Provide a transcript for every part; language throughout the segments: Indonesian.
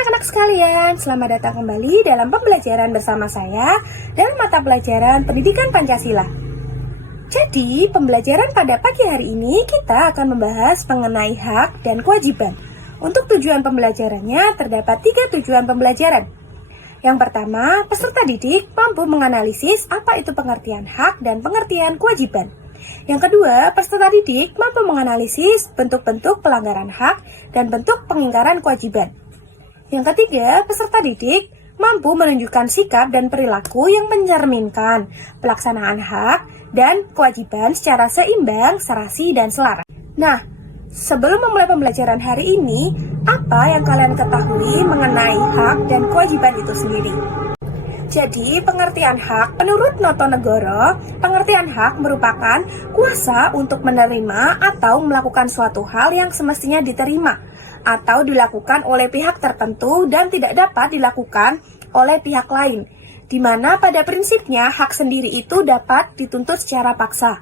anak-anak sekalian, selamat datang kembali dalam pembelajaran bersama saya dalam mata pelajaran Pendidikan Pancasila. Jadi, pembelajaran pada pagi hari ini kita akan membahas mengenai hak dan kewajiban. Untuk tujuan pembelajarannya terdapat 3 tujuan pembelajaran. Yang pertama, peserta didik mampu menganalisis apa itu pengertian hak dan pengertian kewajiban. Yang kedua, peserta didik mampu menganalisis bentuk-bentuk pelanggaran hak dan bentuk pengingkaran kewajiban. Yang ketiga, peserta didik mampu menunjukkan sikap dan perilaku yang mencerminkan pelaksanaan hak dan kewajiban secara seimbang, serasi, dan selaras. Nah, sebelum memulai pembelajaran hari ini, apa yang kalian ketahui mengenai hak dan kewajiban itu sendiri? Jadi, pengertian hak menurut Notonegoro, pengertian hak merupakan kuasa untuk menerima atau melakukan suatu hal yang semestinya diterima atau dilakukan oleh pihak tertentu dan tidak dapat dilakukan oleh pihak lain, di mana pada prinsipnya hak sendiri itu dapat dituntut secara paksa.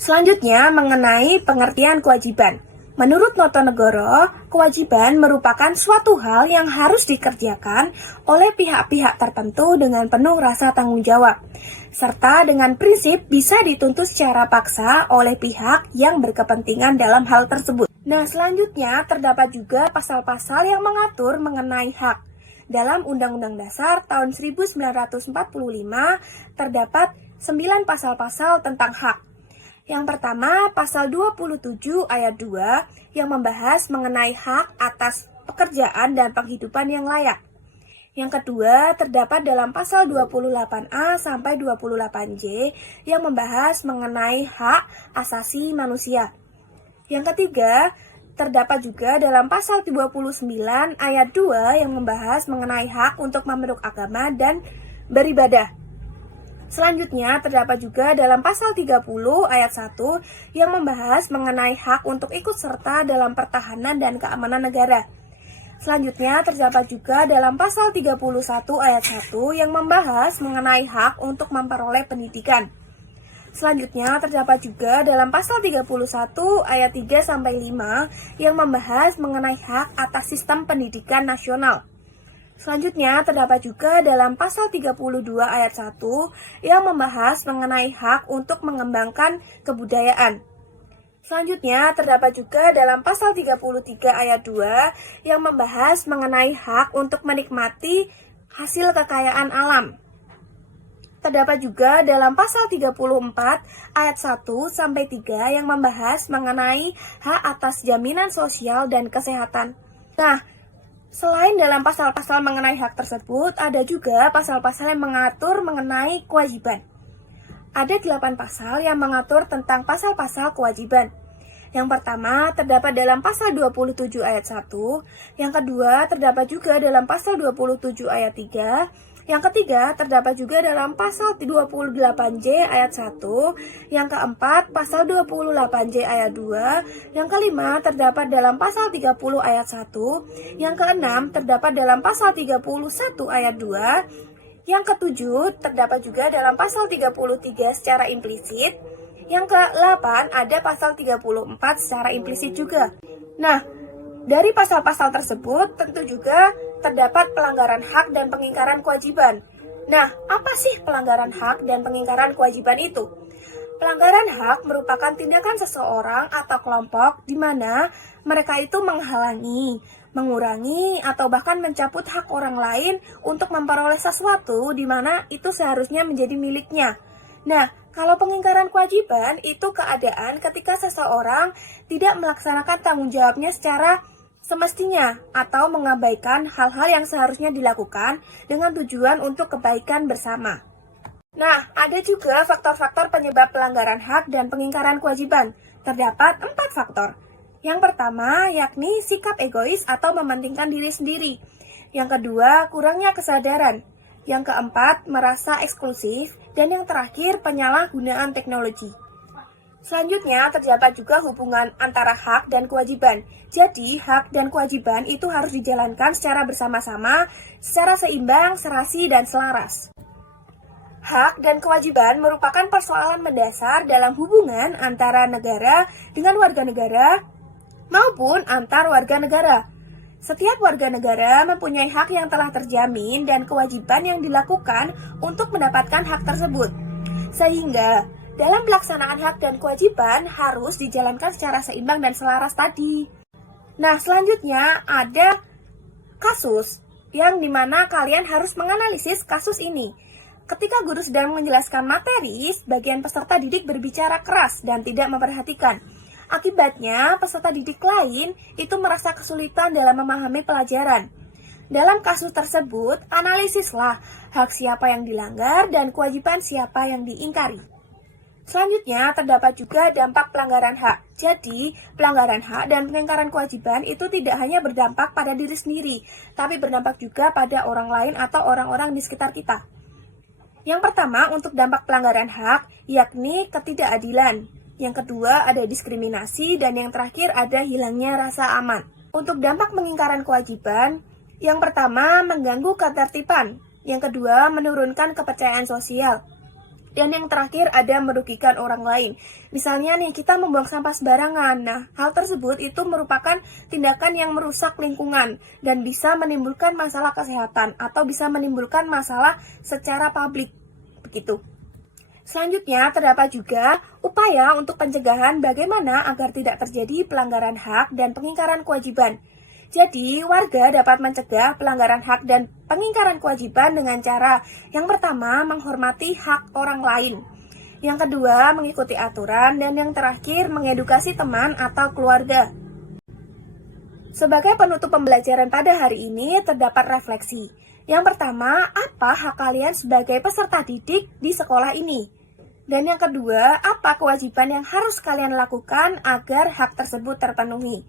Selanjutnya, mengenai pengertian kewajiban. Menurut Notonegoro, kewajiban merupakan suatu hal yang harus dikerjakan oleh pihak-pihak tertentu dengan penuh rasa tanggung jawab, serta dengan prinsip bisa dituntut secara paksa oleh pihak yang berkepentingan dalam hal tersebut. Nah, selanjutnya terdapat juga pasal-pasal yang mengatur mengenai hak. Dalam Undang-Undang Dasar tahun 1945 terdapat 9 pasal-pasal tentang hak. Yang pertama, pasal 27 ayat 2 yang membahas mengenai hak atas pekerjaan dan penghidupan yang layak. Yang kedua, terdapat dalam pasal 28A sampai 28J yang membahas mengenai hak asasi manusia. Yang ketiga, terdapat juga dalam pasal 29 ayat 2 yang membahas mengenai hak untuk memeluk agama dan beribadah. Selanjutnya, terdapat juga dalam pasal 30 ayat 1 yang membahas mengenai hak untuk ikut serta dalam pertahanan dan keamanan negara. Selanjutnya, terdapat juga dalam pasal 31 ayat 1 yang membahas mengenai hak untuk memperoleh pendidikan. Selanjutnya, terdapat juga dalam pasal 31 ayat 3-5 yang membahas mengenai hak atas sistem pendidikan nasional. Selanjutnya, terdapat juga dalam pasal 32 ayat 1 yang membahas mengenai hak untuk mengembangkan kebudayaan. Selanjutnya, terdapat juga dalam pasal 33 ayat 2 yang membahas mengenai hak untuk menikmati hasil kekayaan alam. Terdapat juga dalam pasal 34 ayat 1-3 yang membahas mengenai hak atas jaminan sosial dan kesehatan. Nah, selain dalam pasal-pasal mengenai hak tersebut, ada juga pasal-pasal yang mengatur mengenai kewajiban. Ada 8 pasal yang mengatur tentang pasal-pasal kewajiban. Yang pertama, terdapat dalam pasal 27 ayat 1. Yang kedua, terdapat juga dalam pasal 27 ayat 3. Yang ketiga, terdapat juga dalam pasal 28J ayat 1. Yang keempat, pasal 28J ayat 2. Yang kelima, terdapat dalam pasal 30 ayat 1. Yang keenam, terdapat dalam pasal 31 ayat 2. Yang ketujuh, terdapat juga dalam pasal 33 secara implisit. Yang ke-8, ada pasal 34 secara implisit juga. Nah, dari pasal-pasal tersebut tentu juga terdapat pelanggaran hak dan pengingkaran kewajiban. Nah, apa sih pelanggaran hak dan pengingkaran kewajiban itu? Pelanggaran hak merupakan tindakan seseorang atau kelompok di mana mereka itu menghalangi, mengurangi, atau bahkan mencabut hak orang lain untuk memperoleh sesuatu di mana itu seharusnya menjadi miliknya. Nah, kalau pengingkaran kewajiban itu keadaan ketika seseorang tidak melaksanakan tanggung jawabnya secara semestinya atau mengabaikan hal-hal yang seharusnya dilakukan dengan tujuan untuk kebaikan bersama. Nah, ada juga faktor-faktor penyebab pelanggaran hak dan pengingkaran kewajiban. Terdapat 4 faktor. Yang pertama, yakni sikap egois atau mementingkan diri sendiri. Yang kedua, kurangnya kesadaran. Yang keempat, merasa eksklusif. Dan yang terakhir, penyalahgunaan teknologi. Selanjutnya, terdapat juga hubungan antara hak dan kewajiban. Jadi, hak dan kewajiban itu harus dijalankan secara bersama-sama, secara seimbang, serasi, dan selaras. Hak dan kewajiban merupakan persoalan mendasar dalam hubungan antara negara dengan warga negara maupun antar warga negara. Setiap warga negara mempunyai hak yang telah terjamin dan kewajiban yang dilakukan untuk mendapatkan hak tersebut. Sehingga, dalam pelaksanaan hak dan kewajiban harus dijalankan secara seimbang dan selaras tadi. Nah, selanjutnya ada kasus yang dimana kalian harus menganalisis kasus ini. Ketika guru sedang menjelaskan materi, sebagian peserta didik berbicara keras dan tidak memperhatikan. Akibatnya, peserta didik lain itu merasa kesulitan dalam memahami pelajaran. Dalam kasus tersebut, analisislah hak siapa yang dilanggar dan kewajiban siapa yang diingkari. Selanjutnya, terdapat juga dampak pelanggaran hak. Jadi, pelanggaran hak dan pengingkaran kewajiban itu tidak hanya berdampak pada diri sendiri, tapi berdampak juga pada orang lain atau orang-orang di sekitar kita. Yang pertama, untuk dampak pelanggaran hak, yakni ketidakadilan. Yang kedua, ada diskriminasi, dan yang terakhir ada hilangnya rasa aman. Untuk dampak pengingkaran kewajiban, yang pertama, mengganggu ketertiban. Yang kedua, menurunkan kepercayaan sosial. Dan yang terakhir ada merugikan orang lain. Misalnya nih, kita membuang sampah sembarangan. Nah, hal tersebut itu merupakan tindakan yang merusak lingkungan dan bisa menimbulkan masalah kesehatan atau bisa menimbulkan masalah secara publik. Begitu. Selanjutnya, terdapat juga upaya untuk pencegahan bagaimana agar tidak terjadi pelanggaran hak dan pengingkaran kewajiban. Jadi, warga dapat mencegah pelanggaran hak dan pengingkaran kewajiban dengan cara yang pertama, menghormati hak orang lain. Yang kedua, mengikuti aturan. Dan yang terakhir, mengedukasi teman atau keluarga. Sebagai penutup pembelajaran pada hari ini, terdapat refleksi. Yang pertama, apa hak kalian sebagai peserta didik di sekolah ini? Dan yang kedua, apa kewajiban yang harus kalian lakukan agar hak tersebut terpenuhi?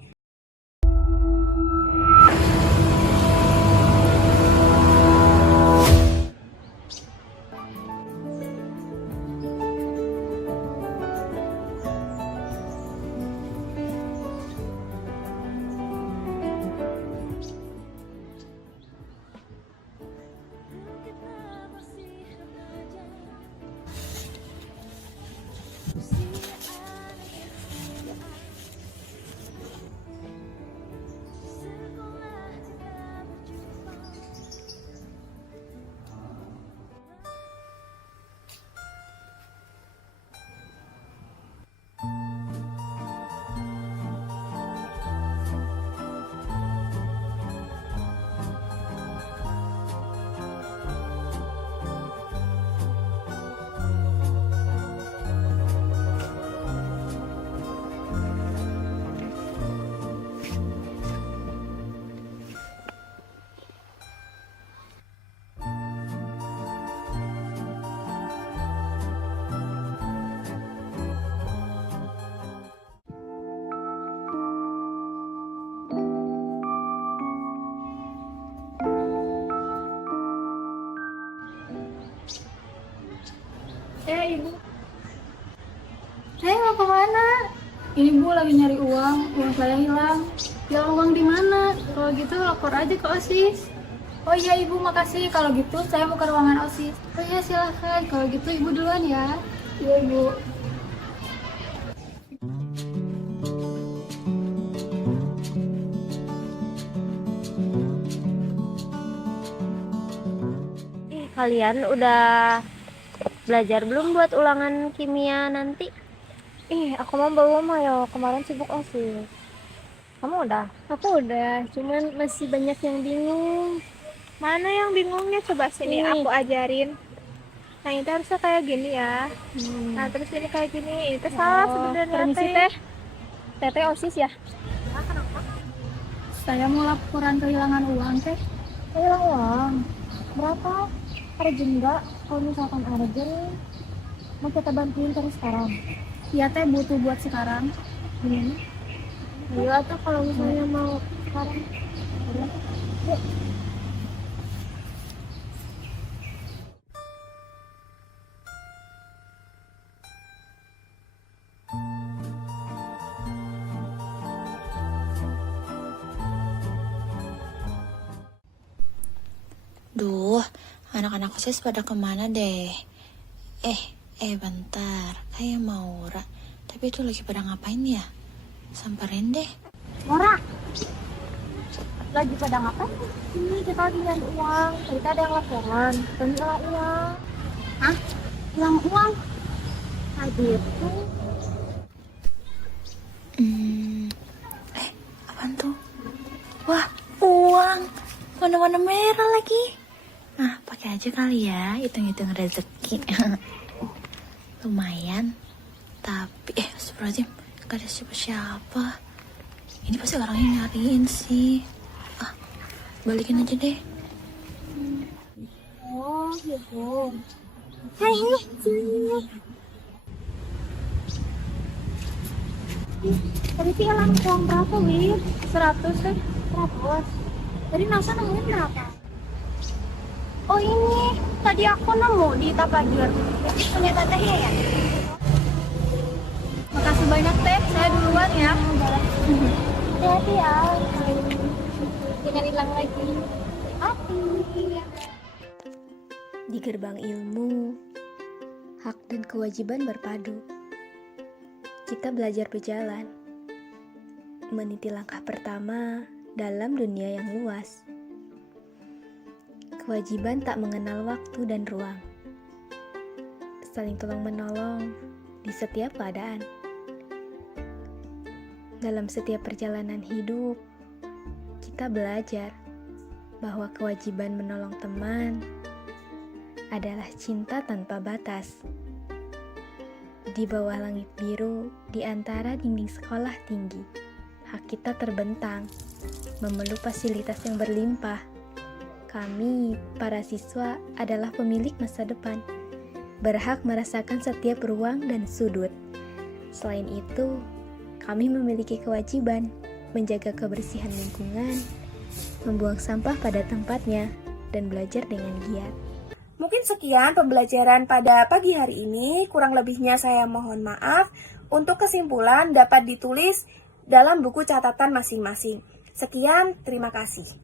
Ibu. Saya mau kemana? Ini Bu lagi nyari uang saya hilang. Ya uang di mana? Kalau gitu lapor aja ke OSIS. Oh iya Ibu, makasih. Kalau gitu saya mau ke ruangan OSIS. Oh iya silahkan. Kalau gitu Ibu duluan ya. Iya Ibu. Kalian udah belajar belum buat ulangan kimia nanti? Aku mah belum ya, kemarin sibuk OSIS. Kamu udah? Aku udah, cuman masih banyak yang bingung. Mana yang bingungnya? Coba sini aku ajarin. Nah itu harusnya kayak gini ya. Nah terus ini kayak gini. Itu salah sebenarnya. Permisi teh. Teteh OSIS ya? Saya mau laporan kehilangan uang teh. Hilang uang. Berapa? Urgent enggak? Kalau misalkan urgent, mau kita bantuin terus sekarang. Iya teh, butuh buat sekarang. Ayo atau kalau misalnya mau sekarang. Yuk. Duh, anak-anak OSIS pada kemana deh? Bentar, kayak Maura. Tapi itu lagi pada ngapain ya? Samperin deh. Laura. Lagi pada ngapain? Ini kita lagi nyari uang. Tadi ada yang laporan. Dan hilang uang. Hah? Hilang uang? Hadir. Apaan tuh? Wah, uang. Warna-warna merah lagi. Nah, pakai aja kali ya, hitung-hitung rezeki. Lumayan. Tapi, astagfirullahaladzim, gak ada siapa-siapa. Ini pasti orangnya nyariin sih. Balikin aja deh. Oh, gitu. Hei, sini. Tadi sih hilang uang berapa, Win? 100 deh. 100. Tadi Nasa nemuin berapa? Oh ini, tadi aku nemu di Tapagir. Punya tetehnya ya? Makasih banyak teh, saya duluan ya. Hati-hati ya. Jangan hilang lagi. Hati. Di gerbang ilmu, hak dan kewajiban berpadu. Kita belajar berjalan, meniti langkah pertama dalam dunia yang luas. Kewajiban tak mengenal waktu dan ruang. Saling tolong-menolong di setiap keadaan. Dalam setiap perjalanan hidup, kita belajar bahwa kewajiban menolong teman adalah cinta tanpa batas. Di bawah langit biru, di antara dinding sekolah tinggi, hak kita terbentang, memeluk fasilitas yang berlimpah. Kami, para siswa, adalah pemilik masa depan, berhak merasakan setiap ruang dan sudut. Selain itu, kami memiliki kewajiban menjaga kebersihan lingkungan, membuang sampah pada tempatnya, dan belajar dengan giat. Mungkin sekian pembelajaran pada pagi hari ini, kurang lebihnya saya mohon maaf. Untuk kesimpulan dapat ditulis dalam buku catatan masing-masing. Sekian, terima kasih.